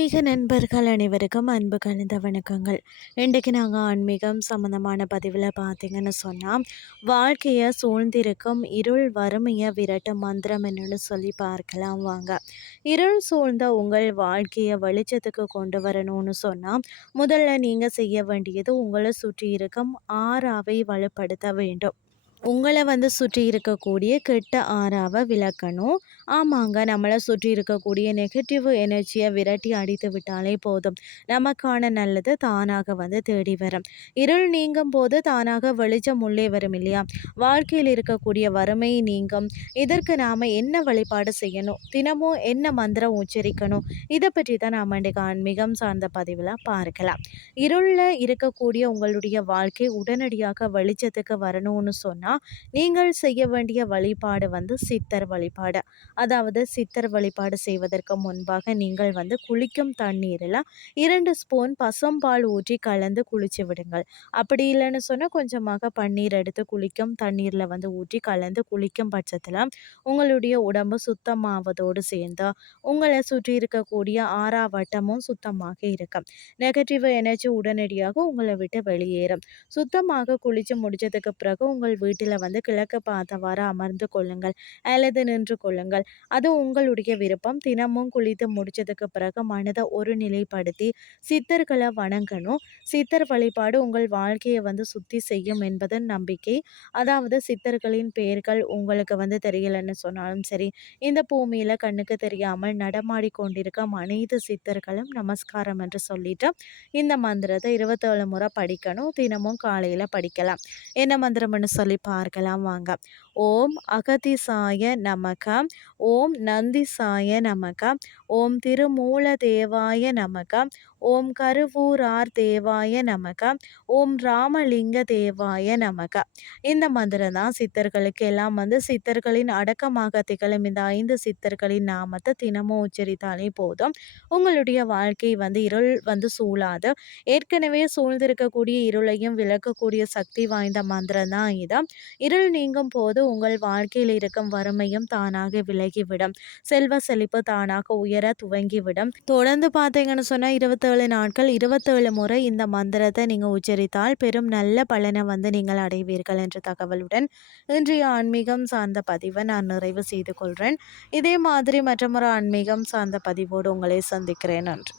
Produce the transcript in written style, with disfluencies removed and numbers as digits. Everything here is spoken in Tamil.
ஆன்மீக நண்பர்கள் அனைவருக்கும் அன்பு கலந்த வணக்கங்கள். இன்றைக்கு நாங்கள் ஆன்மீகம் சம்மந்தமான பதிவில் பார்த்தீங்கன்னு சொன்னால், வாழ்க்கையை சூழ்ந்திருக்கும் இருள் வறுமையை விரட்ட மந்திரம் என்னன்னு சொல்லி பார்க்கலாம் வாங்க. இருள் சூழ்ந்த உங்கள் வாழ்க்கையை வெளிச்சத்துக்கு கொண்டு வரணும்னு சொன்னால், முதல்ல நீங்கள் செய்ய வேண்டியது உங்களை சுற்றி இருக்கும் ஆறாவை வலுப்படுத்த வேண்டும். உங்களை சுற்றி இருக்கக்கூடிய கெட்ட ஆறாவை விளக்கணும். ஆமாங்க, நம்மளை சுற்றி இருக்கக்கூடிய நெகட்டிவ் எனர்ஜியை விரட்டி அடித்து விட்டாலே போதும். நமக்கான நல்லது தானாக தேடி வரும். இருள் நீங்கும் போது தானாக வெளிச்சம் உள்ளே வரும் இல்லையா? வாழ்க்கையில் இருக்கக்கூடிய வறுமை நீங்கும். இதற்கு நாம் என்ன வழிபாடு செய்யணும், தினமும் என்ன மந்திரம் உச்சரிக்கணும், இதை பற்றி தான் நாம் இன்றைக்கு ஆன்மீகம் சார்ந்த பதிவில் பார்க்கலாம். இருளில் இருக்கக்கூடிய உங்களுடைய வாழ்க்கை உடனடியாக வெளிச்சத்துக்கு வரணும்னு சொன்னால் நீங்கள் செய்ய வேண்டிய வழிபாடு சித்தர் வழிபாடு. அதாவது சித்தர் வழிபாடு செய்வதற்கு முன்பாக நீங்கள் குளிக்கும் தண்ணீரில் 2 ஸ்பூன் பசும்பால் ஊற்றி கலந்து குளிச்சு விடுங்கள். அப்படி இல்லைன்னு சொன்னால் கொஞ்சமாக பன்னீர் எடுத்து குளிக்கும் தண்ணீரில் ஊற்றி கலந்து குளிக்கும் பட்சத்தில் உங்களுடைய உடம்பு சுத்தமாவதோடு சேர்ந்து உங்களை சுற்றி இருக்கக்கூடிய வட்டமும் சுத்தமாக இருக்கும். நெகட்டிவ் எனர்ஜி உடனடியாக உங்களை விட்டு வெளியேறும். சுத்தமாக குளித்து முடிச்சதுக்கு பிறகு உங்கள் வீட்டில் கிழக்கு பார்த்தவாறு அமர்ந்து கொள்ளுங்கள் அல்லது நின்று கொள்ளுங்கள். அது உங்களுடைய விருப்பம். தினமும் குளித்து முடிச்சதுக்கு பிறகு மனதை ஒரு நிலைப்படுத்தி சித்தர்களை வணங்கணும். சித்தர் வழிபாடு உங்கள் வாழ்க்கையை சுத்தி செய்யும் என்பது நம்பிக்கை. அதாவது சித்தர்களின் பெயர்கள் உங்களுக்கு தெரியலன்னு சொன்னாலும் சரி, இந்த பூமியில கண்ணுக்கு தெரியாமல் நடமாடி கொண்டிருக்கும் அனைத்து சித்தர்களும் நமஸ்காரம் என்று சொல்லிட்டு இந்த மந்திரத்தை 27 முறை படிக்கணும். தினமும் காலையில படிக்கலாம். என்ன மந்திரம்னு சொல்லி பார்க்கலாம் வாங்க. ஓம் அகதிசாய நமக, ஓம் நந்திசாய நமக, ஓம் திருமூல தேவாய நமக, ஓம் கருவூரார் தேவாய நமக, ஓம் ராமலிங்க தேவாய நமக. இந்த மந்திரம் தான் சித்தர்களுக்கு எல்லாம் சித்தர்களின் அடக்கமாக திகழும் இந்த 5 சித்தர்களின் நாமத்தை தினமும் உச்சரித்தாலே போதும். உங்களுடைய வாழ்க்கை இருள் சூழாது. ஏற்கனவே சூழ்ந்திருக்கக்கூடிய இருளையும் விளக்கக்கூடிய சக்தி வாய்ந்த மந்திரம் தான் இது. இருள் நீங்கும் போது உங்கள் வாழ்க்கையில் இருக்கும் வறுமையும் தானாக விலகிவிடும். செல்வ செழிப்பு தானாக உயர துவங்கிவிடும். தொடர்ந்து பார்த்தீங்கன்னு சொன்னால் 27 நாட்கள் 27 முறை இந்த மந்திரத்தை நீங்கள் உச்சரித்தால் பெரும் நல்ல பலனை நீங்கள் அடைவீர்கள் என்ற தகவலுடன் இன்றைய ஆன்மீகம் சார்ந்த பதிவை நான் நிறைவு செய்து கொள்கிறேன். இதே மாதிரி மற்றொரு ஆன்மீகம் சார்ந்த பதிவோடு உங்களை சந்திக்கிறேன். நன்றி.